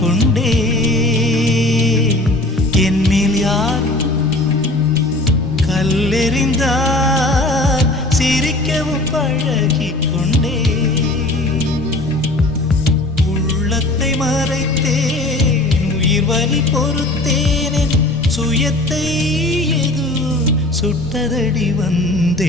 கொண்டே என் மேல் யார் கல்லெறிந்தார் சிரிக்கவும் பழகிக் கொண்டே உள்ளத்தை மறைத்தேன் உயிர் வலி பொறுத்தேன் சுயத்தை எது சுட்டதடி வந்தே